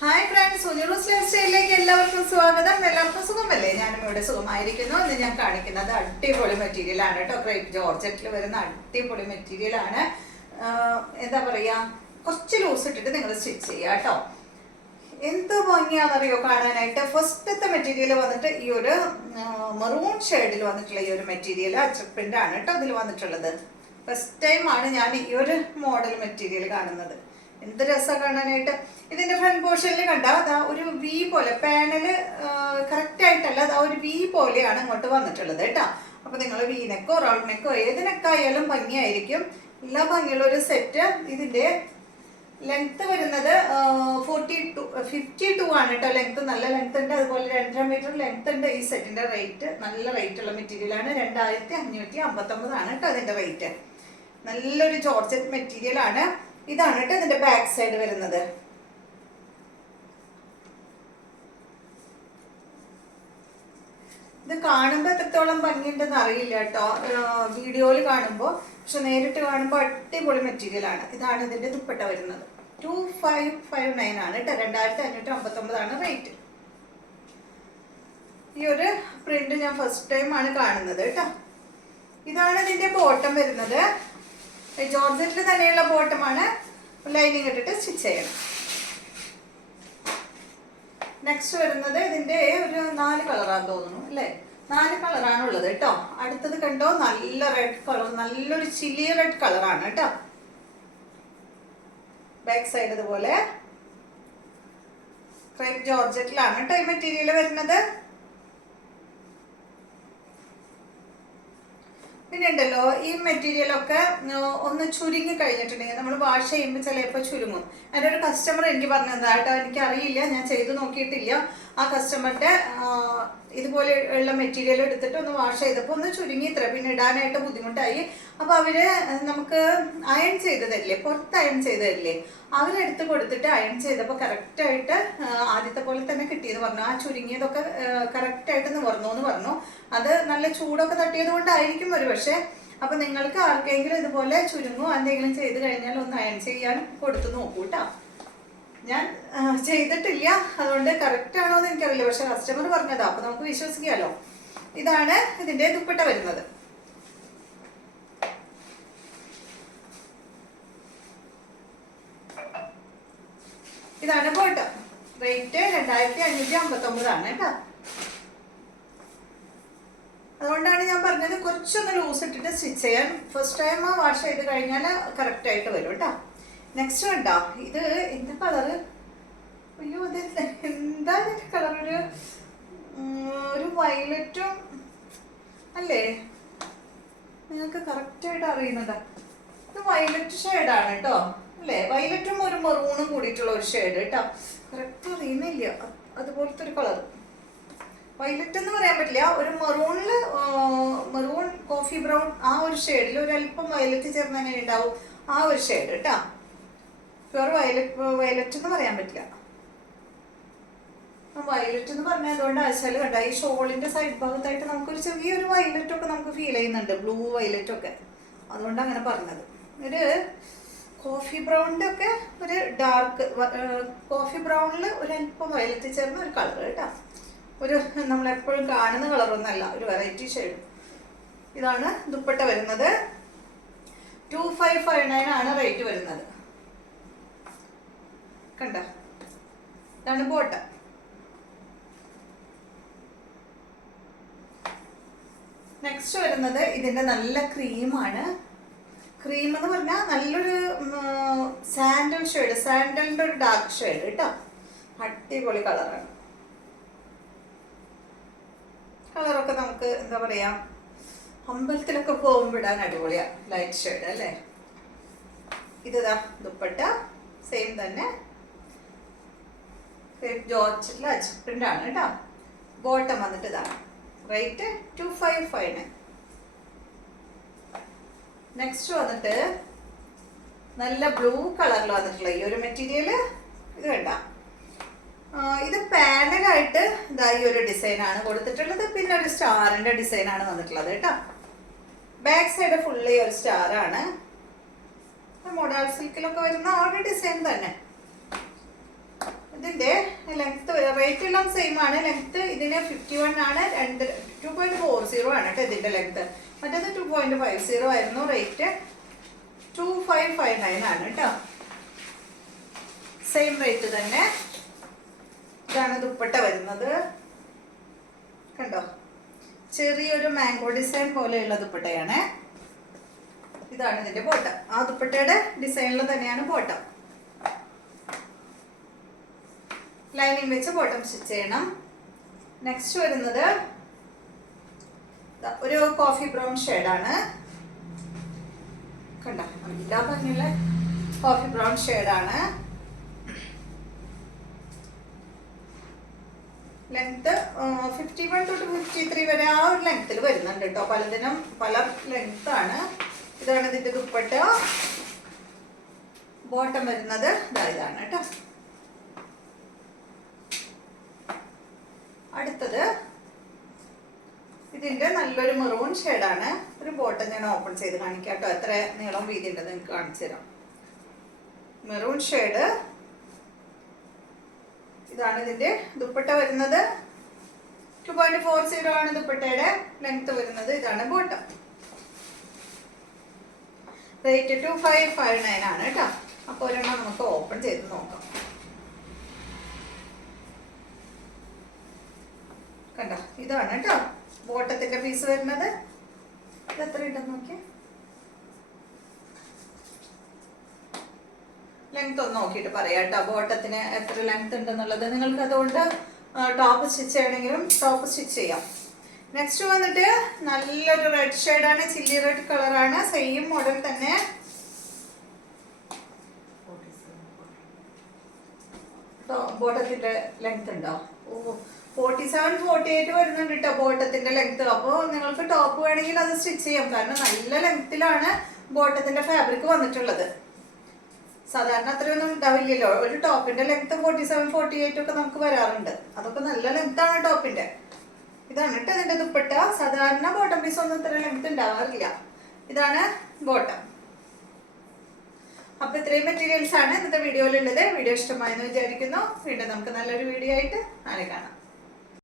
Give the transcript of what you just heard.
Hi friends, സുനിറൂസ് life സ്റ്റൈലിലേക്ക് എല്ലാവർക്കും സ്വാഗതം. എല്ലാവർക്കും സുഖമല്ലേ? ഞാനും ഇവിടെ സുഖമായിരിക്കുന്നു. ഇന്ന് ഞാൻ കാണിക്കുന്നത് അടിപൊളി മെറ്റീരിയൽ ആണ് കേട്ടോ. ക്രേപ്പ് ജോർജറ്റിൽ വരുന്ന അടിപൊളി മെറ്റീരിയൽ ആണ്. എന്താ പറയാ, കുറച്ച് ലൂസ് ഇട്ടിട്ട് നിങ്ങൾ സ്റ്റിച്ച് ചെയ്യുക കേട്ടോ. എന്ത് ഭംഗിയാണെന്നറിയോ കാണാനായിട്ട്. ഫസ്റ്റത്തെ മെറ്റീരിയൽ വന്നിട്ട് ഈ ഒരു മെറൂൺ ഷെയ്ഡിൽ വന്നിട്ടുള്ള ഈ ഒരു മെറ്റീരിയൽ അച്ചപ്രിന്റ് ആണ് കേട്ടോ ഇതിൽ വന്നിട്ടുള്ളത്. ഫസ്റ്റ് ടൈം ആണ് ഞാൻ ഈ ഒരു മോഡൽ മെറ്റീരിയൽ കാണുന്നത്. എന്ത് രസമാണ് കാണാനായിട്ട്. ഇതിന്റെ ഫ്രണ്ട് പോർഷനിൽ കണ്ട അതാ ഒരു വി പോലെ പാനല് കറക്റ്റ് ആയിട്ടല്ല, അതാ ഒരു വി പോലെയാണ് ഇങ്ങോട്ട് വന്നിട്ടുള്ളത് കേട്ടോ. അപ്പൊ നിങ്ങൾ വീനെക്കോ റൗണ്ട് നെക്കോ ഏത് നെക്കായാലും ഭംഗിയായിരിക്കും. എല്ലാ ഭംഗിയുള്ള ഒരു സെറ്റ്. ഇതിന്റെ ലെങ്ത് വരുന്നത് 52 ആണ് കേട്ടോ. ലെങ്ത് നല്ല ലെങ്ത് ഉണ്ട്. അതുപോലെ 2.5 മീറ്റർ ലെങ്ത് ഉണ്ട്. ഈ സെറ്റിന്റെ റേറ്റ് നല്ല റേറ്റ് ഉള്ള മെറ്റീരിയൽ ആണ്. 2559 ആണ് കേട്ടോ അതിന്റെ റേറ്റ്. നല്ലൊരു ജോർജറ്റ് മെറ്റീരിയൽ ആണ്. ഇതാണ് കേട്ടോ ഇതിന്റെ ബാക്ക് സൈഡ് വരുന്നത്. ഇത് കാണുമ്പോൾ എത്രത്തോളം ഭംഗിയുണ്ടെന്ന് അറിയില്ല കേട്ടോ വീഡിയോയിൽ കാണുമ്പോൾ. പക്ഷെ നേരിട്ട് കാണുമ്പോൾ അടിപൊളി മെറ്റീരിയൽ ആണ്. ഇതാണ് ഇതിന്റെ ദുപ്പട്ട വരുന്നത്. 2559 ആണ് കേട്ടോ. 2559 ആണ് റേറ്റ്. ഈ ഒരു പ്രിന്റ് ഞാൻ ഫസ്റ്റ് ടൈം ആണ് കാണുന്നത് കേട്ടോ. ഇതാണ് ഇതിന്റെ ബോട്ടം വരുന്നത്. ജോർജറ്റിൽ തന്നെയുള്ള ബോട്ടമാണ്. ലൈനിങ് ഇട്ടിട്ട് സ്റ്റിച്ച് ചെയ്യണം. നെക്സ്റ്റ് വരുന്നത് ഇതിന്റെ ഒരു 4 കളറാന്ന് തോന്നുന്നു അല്ലേ? 4 കളറാണ് ഉള്ളത് കേട്ടോ. അടുത്തത് കണ്ടോ, നല്ല റെഡ് കളർ, നല്ലൊരു ചില്ലി റെഡ് കളറാണ് കേട്ടോ. ബാക്ക് സൈഡ് ഇതുപോലെ ക്രേപ്പ് ജോർജറ്റിലാണ് കേട്ടോ ഈ മെറ്റീരിയൽ വരുന്നത്. പിന്നെ ഉണ്ടല്ലോ ഈ മെറ്റീരിയൽ ഒക്കെ ഒന്ന് ചുരുങ്ങി കഴിഞ്ഞിട്ടുണ്ടെങ്കിൽ നമ്മൾ വാഷ് ചെയ്യുമ്പോൾ ചിലപ്പോൾ ചുരുങ്ങും. എൻ്റെ ഒരു കസ്റ്റമർ എനിക്ക് പറഞ്ഞതാ കേട്ടോ. എനിക്കറിയില്ല, ഞാൻ ചെയ്ത് നോക്കിയിട്ടില്ല. ആ കസ്റ്റമറിന്റെ ഇതുപോലെ ഉള്ള മെറ്റീരിയൽ എടുത്തിട്ട് ഒന്ന് വാഷ് ചെയ്തപ്പോൾ ഒന്ന് ചുരുങ്ങി ഇത്ര, പിന്നെ ഇടാനായിട്ട് ബുദ്ധിമുട്ടായി. അപ്പൊ അവര് നമുക്ക് അയൺ ചെയ്ത് തരില്ലേ, പുറത്ത് അയൺ ചെയ്ത് തരില്ലേ, അവരെടുത്ത് കൊടുത്തിട്ട് അയൺ ചെയ്തപ്പോൾ കറക്റ്റായിട്ട് ആദ്യത്തെ പോലെ തന്നെ കിട്ടിയെന്ന് പറഞ്ഞു. ആ ചുരുങ്ങിയതൊക്കെ കറക്റ്റായിട്ട് നിവർന്നു എന്ന് പറഞ്ഞു. അത് നല്ല ചൂടൊക്കെ തട്ടിയത് കൊണ്ടായിരിക്കും ഒരു പക്ഷെ. അപ്പൊ നിങ്ങൾക്ക് ആർക്കെങ്കിലും ഇതുപോലെ ചുരുങ്ങോ എന്തെങ്കിലും ചെയ്ത് കഴിഞ്ഞാൽ ഒന്ന് അയൺ ചെയ്യാൻ കൊടുത്തു നോക്കൂ കേട്ടോ. ഞാൻ ചെയ്തിട്ടില്ല, അതുകൊണ്ട് കറക്റ്റ് ആണോ എന്ന് എനിക്കറിയില്ല. പക്ഷെ കസ്റ്റമർ പറഞ്ഞതാ, അപ്പൊ നമുക്ക് വിശ്വസിക്കാമല്ലോ. ഇതാണ് ഇതിന്റെ ദുപ്പട്ട വരുന്നത്. ഇതാണ് ബോട്ടം. റേറ്റ് 2559 ആണ് കേട്ടോ. അതുകൊണ്ടാണ് ഞാൻ പറഞ്ഞത് കുറച്ചൊന്ന് ലൂസ് ഇട്ടിട്ട് സ്റ്റിച്ച് ചെയ്യാൻ. ഫസ്റ്റ് ടൈം വാഷ് ചെയ്ത് കഴിഞ്ഞാൽ കറക്റ്റ് ആയിട്ട് വരും കേട്ടോ. നെക്സ്റ്റ് കണ്ടോ, ഇത് എന്താ കളറ്? അയ്യോ ഇത് എന്താ കളർ? ഒരു വയലറ്റും അല്ലേ? നിങ്ങൾക്ക് കറക്റ്റായിട്ട് അറിയുന്നതാ. ഇത് വയലറ്റ് ഷെയ്ഡാണ് കേട്ടോ അല്ലേ? വയലറ്റും ഒരു മെറൂണും കൂടിയിട്ടുള്ള ഒരു ഷെയ്ഡ് കേട്ടോ. കറക്റ്റ് അറിയുന്നില്ല. അതുപോലത്തെ ഒരു കളർ. വയലറ്റ് എന്ന് പറയാൻ പറ്റില്ല, ഒരു മെറൂൺ കോഫി ബ്രൗൺ ആ ഒരു ഷെയ്ഡിൽ ഒരു അല്പം വയലറ്റ് ചേർന്ന് അങ്ങനെ ഉണ്ടാവും. ആ ഒരു ഷെയ്ഡ് കേട്ടോ. പ്യുവർ വയലറ്റ് എന്ന് പറയാൻ പറ്റില്ല. വയലറ്റ് എന്ന് പറഞ്ഞാൽ അതുകൊണ്ട് ആശാല് കണ്ട ഈ ഷോളിന്റെ സൈഡ് ഭാഗത്തായിട്ട് നമുക്കൊരു ചെറിയൊരു വയലറ്റ് ഒക്കെ നമുക്ക് ഫീൽ ചെയ്യുന്നുണ്ട്, ബ്ലൂ വയലറ്റ് ഒക്കെ. അതുകൊണ്ട് അങ്ങനെ പറഞ്ഞത്. ഒരു കോഫി ബ്രൗണിന്റെ ഒക്കെ ഒരു ഡാർക്ക് കോഫി ബ്രൗണിൽ ഒരു അല്പം വയലറ്റ് ചേർന്ന ഒരു കളർ കേട്ടോ. ഒരു നമ്മളെപ്പോഴും കാണുന്ന കളറൊന്നല്ല, ഒരു വെറൈറ്റി ഷെയ്ഡ്. ഇതാണ് ദുപ്പട്ട വരുന്നത്. 2559 ആണ് റേറ്റ് വരുന്നത്. കണ്ട, ഇതാണ് ബോട്ടം. നെക്സ്റ്റ് വരുന്നത് ഇതിന്റെ നല്ല ക്രീമാണ്. ക്രീം എന്ന് പറഞ്ഞാൽ നല്ലൊരു സാൻഡൽ ഷെയ്ഡ്, സാൻഡലിന്റെ ഒരു ഡാർക്ക് ഷെയ്ഡ് കേട്ടോ. അടിപൊളി കളറാണ്. കളറൊക്കെ നമുക്ക് എന്താ പറയാ, അമ്പലത്തിലൊക്കെ പോകുമ്പോൾ ഇടാൻ അടിപൊളിയാ. ലൈറ്റ് ഷെയ്ഡ് അല്ലേ? ഇതാ ദുപ്പട്ട സെയിം തന്നെ. ജോർജറ്റിൽ അജ്പ്രിന്റ് ആണ് കേട്ടോ. ബോട്ടം വന്നിട്ട് ഇതാണ്. റേറ്റ് 2559. നെക്സ്റ്റ് വന്നിട്ട് നല്ല ബ്ലൂ കളറിൽ വന്നിട്ടുള്ള ഈ ഒരു മെറ്റീരിയൽ. ഇത് വേണ്ട, ഇത് പാനലായിട്ട് ഇതാ ഈ ഒരു ഡിസൈനാണ് കൊടുത്തിട്ടുള്ളത്. പിന്നെ ഒരു സ്റ്റാറിന്റെ ഡിസൈനാണ് വന്നിട്ടുള്ളത് കേട്ടോ. ബാക്ക് സൈഡ് ഫുള്ളി ഒരു സ്റ്റാറാണ്. മോഡൽ സിൽക്കിലൊക്കെ വരുന്ന ആ ഒരു ഡിസൈൻ തന്നെ. ഇതിന്റെ ലെങ്ത് റേറ്റ് എല്ലാം സെയിം ആണ്. ലെങ്ത് ഇതിന് 51 ആണ്, 2.40 ആണ് കേട്ടോ ഇതിന്റെ ലെങ്ത്. മറ്റേത് 2.50 ആയിരുന്നു. റേറ്റ് 2559 ആണ് കേട്ടോ. സെയിം റേറ്റ് തന്നെ. ഇതാണ് ദുപ്പട്ട വരുന്നത്. കണ്ടോ, ചെറിയൊരു മാംഗോ ഡിസൈൻ പോലെയുള്ള ദുപ്പട്ടയാണ്. ഇതാണ് ഇതിന്റെ ബോട്ടം. ആ ദുപ്പട്ടയുടെ ഡിസൈനിൽ തന്നെയാണ് ബോട്ടം. ലൈനിങ് വെച്ച് ബോട്ടം സ്റ്റിച്ച് ചെയ്യണം. നെക്സ്റ്റ് വരുന്നത് ഒരു കോഫി ബ്രൗൺ ഷെയ്ഡാണ്. കണ്ട, എല്ലാ ഭംഗിയുള്ള കോഫി ബ്രൗൺ ഷെയ്ഡാണ്. ലെങ്ത് 51 to 53 വരെ ആ ഒരു ലെങ്ത്തിൽ വരുന്നുണ്ട് കേട്ടോ. പലതിനും പല ലെങ്ത് ആണ്. ഇതാണ് ഇതിന്റെ ദുപ്പട്ട. ബോട്ടം വരുന്നത് ഇതാണ് കേട്ടോ. അടുത്തത് ഇതിന്റെ നല്ലൊരു മെറൂൺ ഷെയ്ഡാണ്. ഒരു ബോട്ടം ഞാൻ ഓപ്പൺ ചെയ്ത് കാണിക്കാം കേട്ടോ. എത്ര നീളം വീതി ഉണ്ടെന്ന് നിങ്ങൾക്ക് കാണിച്ചു തരാം. Maroon shade. ഇതാണ് ഇതിന്റെ ദുപ്പട്ട വരുന്നത്. 2.40 ആണ് ദുപ്പട്ടയുടെ ലെങ്ത് വരുന്നത്. ഇതാണ് ബോട്ടം. റേറ്റ് 2559 ആണ് കേട്ടോ. അപ്പോൾ ഒരെണ്ണം നമുക്ക് ഓപ്പൺ ചെയ്ത് നോക്കാം. കണ്ട, ഇതാണ് കേട്ടോ ബോട്ടത്തിന്റെ പീസ് വരുന്നത്. ഇത് എത്ര ഉണ്ടെന്ന് നോക്കിയേ. ലെങ്ത് ഒന്ന് നോക്കിയിട്ട് പറയാം കേട്ടോ, ബോട്ടത്തിന് എത്ര ലെങ്ത് ഉണ്ടെന്നുള്ളത്. നിങ്ങൾക്ക് അതുകൊണ്ട് ടോപ്പ് സ്റ്റിച്ച് ചെയ്യണമെങ്കിലും ടോപ്പ് സ്റ്റിച്ച് ചെയ്യാം. നെക്സ്റ്റ് വന്നിട്ട് നല്ലൊരു റെഡ് ഷെയ്ഡാണ്. ചില്ലി റെഡ് കളറാണ്. സെയിം മോഡൽ തന്നെ. ബോട്ടത്തിന്റെ ലെങ്ത് ഉണ്ടോ? 47-48 വരുന്നുണ്ട് കേട്ടോ ബോട്ടത്തിന്റെ ലെങ്ത്. അപ്പോൾ നിങ്ങൾക്ക് ടോപ്പ് വേണമെങ്കിൽ അത് സ്റ്റിച്ച് ചെയ്യാം. കാരണം നല്ല ലെങ്ത്തിലാണ് ബോട്ടത്തിന്റെ ഫാബ്രിക് വന്നിട്ടുള്ളത്. സാധാരണ അത്രയൊന്നും ഉണ്ടാവില്ലല്ലോ. ഒരു ടോപ്പിന്റെ ലെങ്ത് 47-48 ഒക്കെ നമുക്ക് വരാറുണ്ട്. അതൊക്കെ നല്ല ലെങ്ത് ആണ് ടോപ്പിന്റെ. ഇതാണ് കേട്ടോ ഇതിന്റെ ദുപ്പട്ട. സാധാരണ ബോട്ടം പീസ് ഒന്നും ഇത്ര ലെങ്ത് ഉണ്ടാവാറില്ല. ഇതാണ് ബോട്ടം. അപ്പൊ ഇത്രയും മെറ്റീരിയൽസ് ആണ് ഇന്നത്തെ വീഡിയോയിലുള്ളത്. വീഡിയോ ഇഷ്ടമായെന്ന് വിചാരിക്കുന്നു. വീണ്ടും നമുക്ക് നല്ലൊരു വീഡിയോ ആയിട്ട് നാളെ കാണാം.